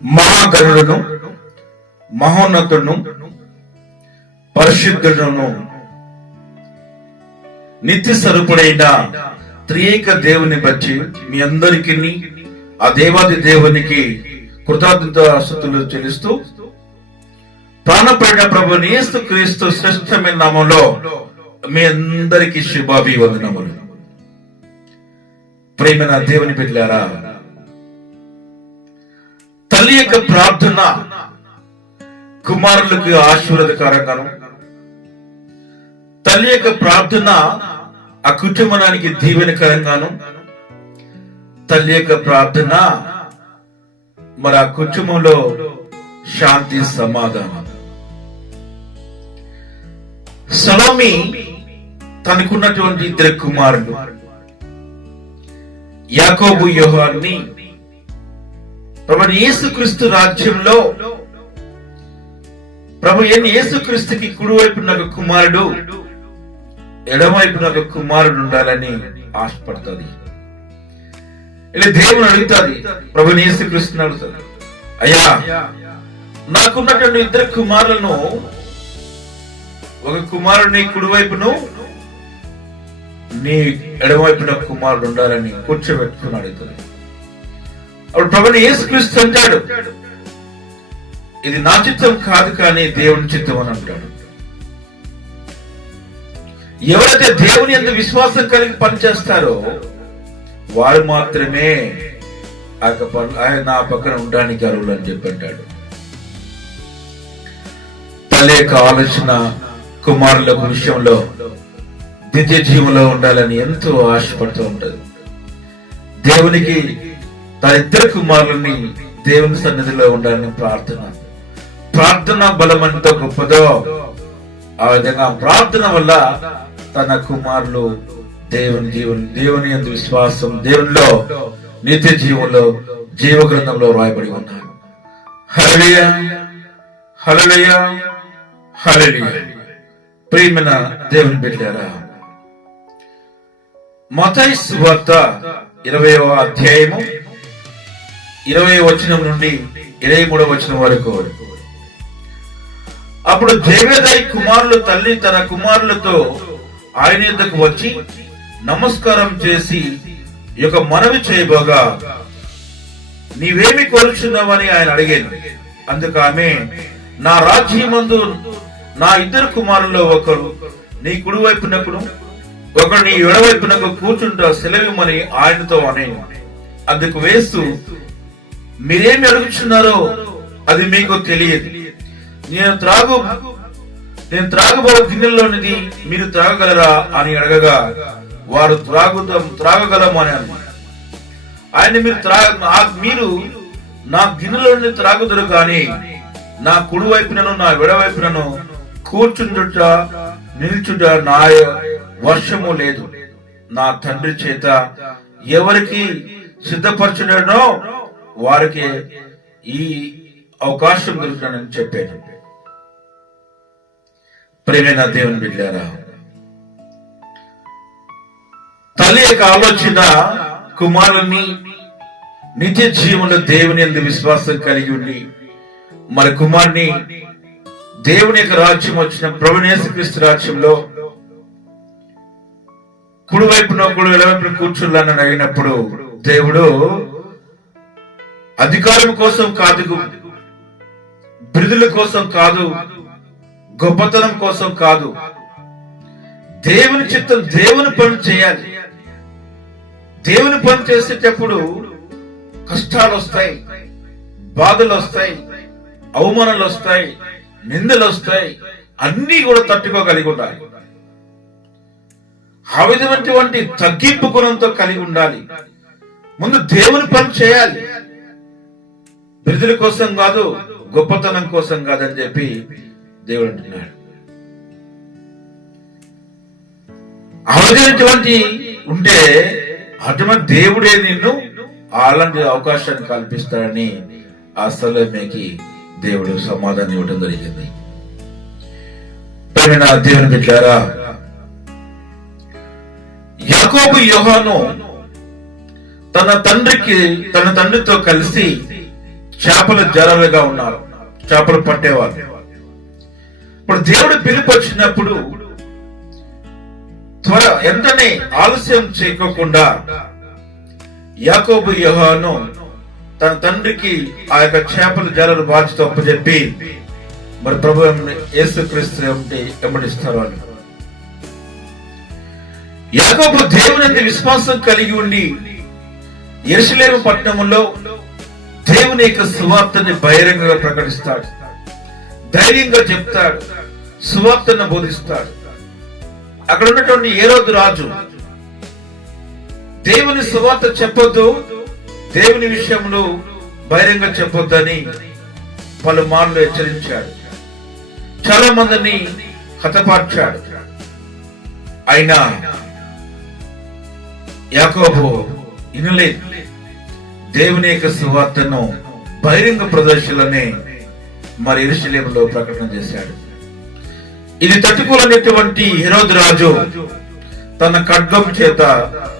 మహాగణుడును మహోన్నతుడును పరిశుద్ధుడును నిత్య స్వరూపుడైన త్రియేక దేవుని బట్టి మీ అందరికీ ఆ దేవాది దేవునికి కృతజ్ఞతాస్తుతులు చెల్లిస్తూ ప్రాణపడిన ప్రభు యేసు క్రీస్తు శ్రేష్టమైన నామంలో మీ అందరికీ శుభాభివందనములు. ప్రేమైన దేవుని బిడ్డలారా, తల్లి యొక్క ప్రార్థన కుమారులకు ఆశీర్వాదకరంగాను, తల్లి యొక్క ప్రార్థన ఆ కుటుంబానికి దీవెనకరంగాను, తల్లి యొక్క ప్రార్థన మరి ఆ కుటుంబంలో శాంతి సమాధానం. సలోమి తనకున్నటువంటి ఇద్దరు కుమారులు యాకోబు యోహాన్ని ప్రభు యేసుక్రీస్తు రాజ్యంలో ప్రభు యేసుక్రీస్తుకి కుడివైపున ఒక కుమారుడు, ఎడమవైపున ఒక కుమారుడు ఉండాలని ఆశపడుతుంది. ఇలా దేవుని అడుగుతుంది, ప్రభు యేసుక్రీస్తుని అడుగుతుంది, అయ్యా నాకున్నటువంటి ఇద్దరు కుమారులను, ఒక కుమారుడిని కుడివైపును నీ ఎడమవైపున కుమారుడు ఉండాలని కూర్చోబెట్టుకుని అడుగుతుంది. అప్పుడు ప్రభుని యేసుక్రీస్తు అంటాడు, ఇది నా చిత్తం కాదు కానీ దేవుని చిత్తం అని అంటాడు. ఎవరైతే దేవుని యందు విశ్వాసం కలిగి పనిచేస్తారో వారు మాత్రమే ఆయన నా పక్కన ఉండడానికి అర్హులు అని చెప్పి అంటాడు. తల్లి యొక్క ఆలోచన కుమారుల విషయంలో నిత్య జీవంలో ఉండాలని ఎంతో ఆశపడుతూ ఉంటది. దేవునికి తన ఇద్దరు కుమారులని దేవుని సన్నిధిలో ఉండాలని ప్రార్థన బలం ఎంత గొప్పదో ఆ విధంగా ప్రార్థన వల్ల తన కుమారులు దేవుని యందు విశ్వాసం, దేవునిలో నిత్య జీవంలో జీవ గ్రంథంలో రాయబడి ఉన్నారు. హల్లెలూయా హల్లెలూయా హల్లెలూయా. ప్రియమైన దేవుని బిడ్డలారా, మత్తయి సువార్త 20వ అధ్యాయము 20వ వచనం నుండి 23వ వచనం వరకు. అప్పుడు జెబెదయి కుమారుల తల్లి తన కుమారులతో ఆయన యొద్దకు వచ్చి నమస్కారం చేసి ఒక మనవి చేయబోగా, నీవేమి కోరుచున్నావని ఆయన అడిగాను. అందుకు ఆమె, నా రాజ్యమందు నా ఇద్దరు కుమారుల్లో ఒకరు నీ కుడివైపునకును ఒకడు నీ ఎడవైపునకు కూర్చుంటా సెలవిమని ఆయనతో అనేను. అందుకు వేస్తూ, మీరేమి అడుగుచున్నారో అది మీకు తెలియదు. నేను త్రాగబో గిన్నెలోనిది మీరు త్రాగగలరా అని అడగగా, వారు త్రాగగలము అని అన్నారు. ఆయన మీరు నా గిన్నెలోని త్రాగుదురు కానీ నా కుడివైపునను నా ఎడవైపునను కూర్చుండుట నిల్చుట నా వర్షము లేదు. నా తండ్రి చేత ఎవరికి సిద్ధపరచునో వారికి ఈ అవకాశం దొరుకుతుందని చెప్పాను. ప్రియమైన దేవుని బిడ్డలారా, తల్లి యొక్క ఆలోచన కుమారుని నిత్య జీవంలో దేవుని యందు విశ్వాసం కలిగి ఉండి మరి కుమారుని దేవుని యొక్క రాజ్యం వచ్చిన ప్రభువు యేసుక్రీస్తు రాజ్యంలో కుడివైపున ఎడవైపున కూర్చున్నానని అడిగినప్పుడు దేవుడు అధికారం కోసం కాదు, బిరుదుల కోసం కాదు, గొప్పతనం కోసం కాదు, దేవుని చిత్తం, దేవుని పని చేయాలి. దేవుని పని చేసేటప్పుడు కష్టాలు వస్తాయి, బాధలు వస్తాయి, అవమానాలు వస్తాయి, నిందలు వస్తాయి, అన్ని కూడా తట్టుకోగలిగి ఉండాలి. ఆ విధమైనటువంటి తగ్గింపు గుణంతో కలిగి ఉండాలి. ముందు దేవుని పని చేయాలి, బిరుదుల కోసం కాదు, గొప్పతనం కోసం కాదని చెప్పి దేవుడు అంటున్నాడు. అవైనటువంటి ఉంటే అటువంటి దేవుడే నిన్ను అలాంటి అవకాశాన్ని కల్పిస్తాడని ఆ సలోమికి దేవుడు సమాధానం ఇవ్వడం జరిగింది. దేవుని బిడ్డలారా, యాకోబు యోహాను తన తండ్రితో కలిసి చేపల జాలలుగా ఉన్నారు, చేపలు పట్టేవారు. ఇప్పుడు దేవుడు పిలుపు వచ్చినప్పుడు వెంటనే ఆలస్యం చేయకోకుండా యాకోబు యోహాను తన తండ్రికి ఆ యొక్క చేపల జాలలు బాధ్యత అప్పచెప్పి మరి ప్రభు యేసుక్రీస్తు వెంబడిస్తారు అని. యాకోబు దేవుని విశ్వాసం కలిగి ఉండి యెరూషలేము పట్టణంలో దేవుని యొక్క సువార్తని బహిరంగంగా ప్రకటిస్తాడు, ధైర్యంగా చెప్తాడు, సువార్తను బోధిస్తాడు. అక్కడ ఉన్నటువంటి హేరోదు రాజు దేవుని సువార్త చెప్పొద్దు, దేవుని విషయంలో బహిరంగ చెప్పొద్దని పలుమార్లు హెచ్చరించాడు, చాలా మందిని హతమార్చాడు. అయినా యాకోబు వినలేదు. దేవుని యొక్క సువార్తను బహిరంగ ప్రదర్శనలనే మరి యెరూషలేములో ప్రకటన చేశాడు. ఇది తట్టుకోలేనటువంటి హేరోదు రాజు తన ఖడ్గం చేత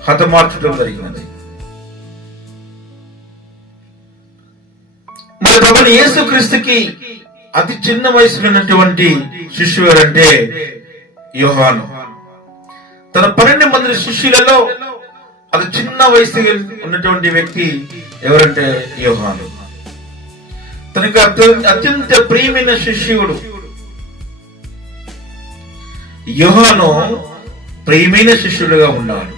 హతమార్చడం జరిగినది. మరి ప్రభువైన యేసుక్రీస్తుకి అతి చిన్న వయసులో ఉన్నటువంటి శిష్యుడు ఎవరంటే యోహాను. తన 12 మంది శిష్యులలో అతి చిన్న వయసు ఉన్నటువంటి వ్యక్తి ఎవరంటే యోహాను. తనకు అత్యంత ప్రియమైన శిష్యుడు యోహాను ప్రియమైన శిష్యుడుగా ఉన్నాడు.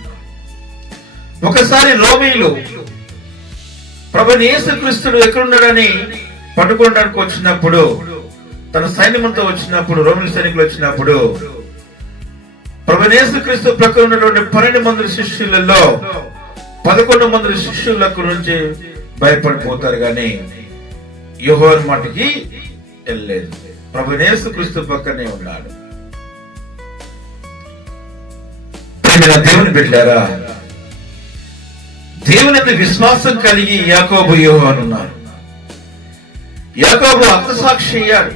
ఒకసారి రోమీయులు ప్రభువైన యేసుక్రీస్తుడు ఎక్కడున్నాడని పట్టుకోవడానికి వచ్చినప్పుడు, తన సైన్యంతో వచ్చినప్పుడు, రోమిల సైనికులు వచ్చినప్పుడు ప్రభువైన యేసుక్రీస్తు ప్రక్కన ఉన్నటువంటి 12 మంది శిష్యులలో 11 మంది శిష్యులకు నుంచి భయపడిపోతారు, కానీ యోహాను మాటికి వెళ్ళలేదు. ప్రభువైన యేసుక్రీస్తు పక్కనే ఉన్నాడు. దేవుని బిడ్డలారా, దేవుని మీద విశ్వాసం కలిగి యాకోబు యోహాను ఉన్నారు. యాకోబు హతసాక్షి అయ్యాడు.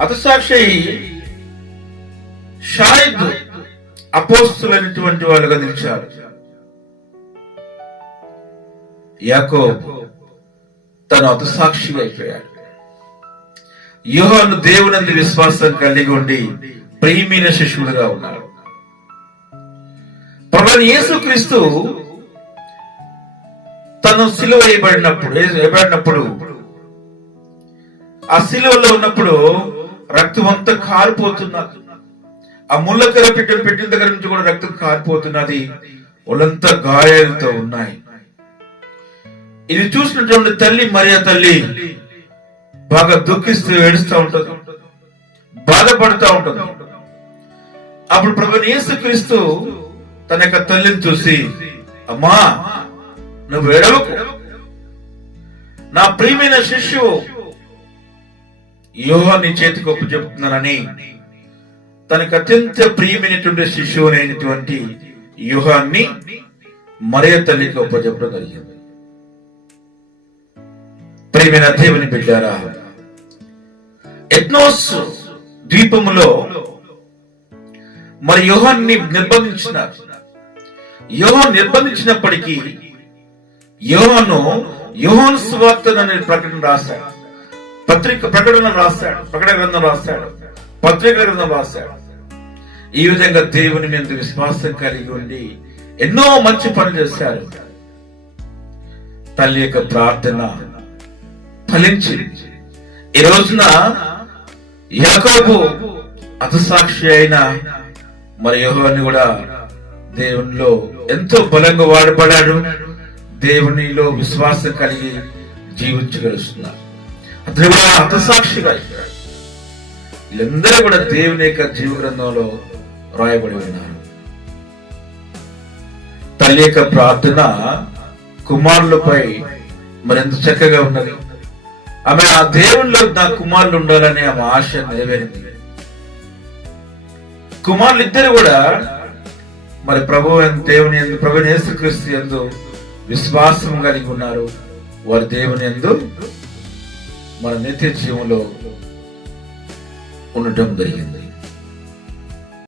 హతసాక్షి షాయిద్ అపోస్తులైనటువంటి వాళ్ళుగా నిలిచారు. యాకోబు తను హతసాక్షి అయిపోయాడు. యోహాను దేవుని విశ్వాసం కలిగి ఉండి ప్రియమైన శిష్యుడుగా ఉన్నాడు. ప్రభువైన యేసుక్రీస్తు తను సిలువ వేయబడినప్పుడు ఆ సిలువలో ఉన్నప్పుడు రక్తం అంతా కారిపోతున్నది. ఆ ముళ్ళకర పెట్టిన దగ్గర నుంచి కూడా రక్తం కారిపోతున్నది. ఒళ్ళంతా గాయాలతో ఉన్నాయి. ఇది చూసినటువంటి తల్లి మరియా తల్లి బాగా దుఃఖిస్తూ ఏడుస్తూ ఉంటది, బాధపడుతూ ఉంటది. అప్పుడు ప్రభువైన యేసుక్రీస్తు తన యొక్క తల్లిని చూసి, అమ్మా నువ్వు ఏడవకు, నా ప్రియమైన శిష్యువు యోహాను నీ చేతికి ఒప్పు చెప్తున్నానని తనకు అత్యంత ప్రియమైనటువంటి శిష్యువునైనటువంటి యోహాన్ని మరియ తల్లికి ఒప్పచెప్పడం జరిగింది. ప్రియమైన దేవుని బిడ్డారా, ఎత్నోస్ ద్వీపములో మరి యోహాన్ని నిర్బంధించినారు. యోహాను నిర్బంధించినప్పటికీ యోహాను సువార్తను ప్రకటన రాశాడు, ప్రకటన గ్రంథం రాశాడు, పత్రిక గ్రంథం రాశాడు. ఈ విధంగా దేవుని మీద విశ్వాసం కలిగి ఉండి ఎన్నో మంచి పనులు చేశారు. తల్లి యొక్క ప్రార్థన ఫలించింది. ఈ రోజున యాకోబు హతసాక్షి అయిన మరి యోహాను కూడా దేవునిలో ఎంతో బలంగా వాడబడ్డాడు. దేవునిలో విశ్వాసం కలిగి జీవించగలుగుతున్నారు. అతను కూడా హతసాక్షిగా అయిపోయాడు. వీళ్ళందరూ కూడా దేవుని యొక్క జీవ గ్రంథంలో రాయబడి ఉన్నారు. తల్లి యొక్క ప్రార్థన కుమారులపై మరెంత చక్కగా ఉన్నది. ఆమె ఆ దేవునిలో నా కుమారులు ఉండాలని ఆమె ఆశ నెరవేరింది. కుమారులు ఇద్దరు కూడా మరి ప్రభువైన యేసుక్రీస్తు యందు విశ్వాసం కలిగి ఉన్నారు. వారి దేవుని యందు మన నిత్య జీవంలో ఉండటం జరిగింది.